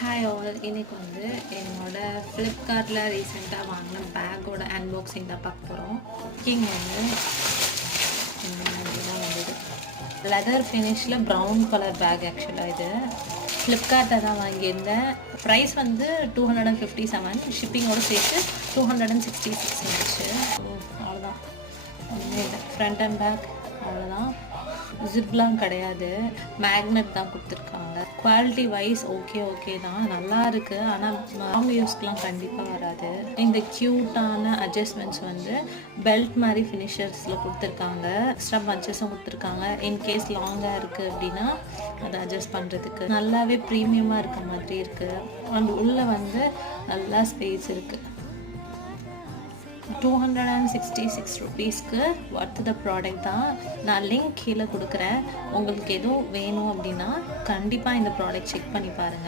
Hi all, இன்னைக்கு வந்து என்னோட ஃப்ளிப்கார்ட்டில் ரீசெண்டாக வாங்கின பேக்கோட அன்பாக்சிங் தான் பார்க்க போகிறோம். பேக்கிங் வந்து இந்த மாதிரி தான் வந்தது. லெதர் ஃபினிஷில் ப்ரௌன் கலர் பேக். ஆக்சுவலாக இது ஃப்ளிப்கார்ட்டில் தான் வாங்கியிருந்தேன். ப்ரைஸ் வந்து 257, ஷிப்பிங்கோடு சேர்த்து 266 இருந்துச்சு. அவ்வளோதான், ஒன்றுமே இல்லை. ஃப்ரண்ட் அண்ட் பேக் அவ்வளோதான். ஜிப்லாம் கிடையாது, மேக்னெட் தான் கொடுத்துருக்காங்க. குவாலிட்டி வைஸ் ஓகே தான், நல்லா இருக்குது. ஆனால் லாங் யூஸ்க்கெலாம் கண்டிப்பாக வராது. இந்த க்யூட்டான அட்ஜஸ்ட்மெண்ட்ஸ் வந்து பெல்ட் மாதிரி ஃபினிஷர்ஸில் கொடுத்துருக்காங்க. எக்ஸ்ட்ரா பஞ்சஸும் கொடுத்துருக்காங்க. இன்கேஸ் லாங்காக இருக்குது அப்படின்னா அதை அட்ஜஸ்ட் பண்ணுறதுக்கு நல்லாவே ப்ரீமியமாக இருக்க மாதிரி இருக்குது. அண்ட் உள்ளே வந்து நல்லா ஸ்பேஸ் இருக்குது. 266 ருபீஸ்க்கு ஒர்த் த ப்ராடக்ட் தான். நான் லிங்க் கீழே கொடுக்குறேன். உங்களுக்கு எதுவும் வேணும் அப்படின்னா கண்டிப்பாக இந்த ப்ராடக்ட் செக் பண்ணி பாருங்கள்.